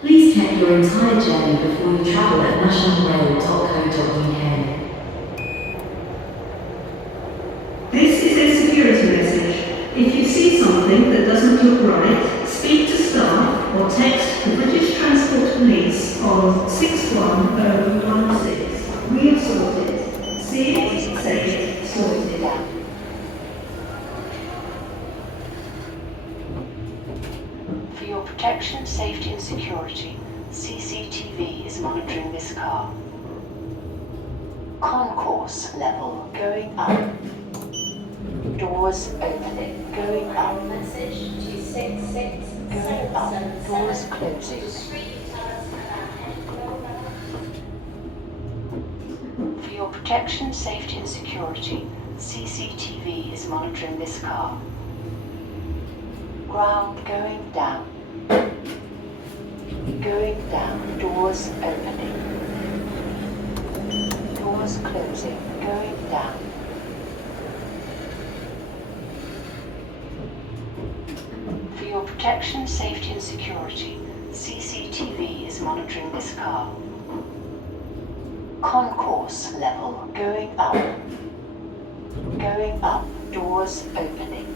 Please check your entire journey before you travel at nationalrail.co.uk. This is a security message. If you see something that doesn't look right, speak to staff or text the British Transport Police on 61016. We have sorted. See it, say it, sorted. For your protection, safety and security, CCTV is monitoring this car. Concourse level going up. Doors opening, going up. Message 266 Going up. Doors closing. For your protection, safety and security, CCTV is monitoring this car. Ground going down. Going down. Doors opening. Doors closing. Going down. For your protection, safety and security, CCTV is monitoring this car. Concourse level going up. Going up. Doors opening.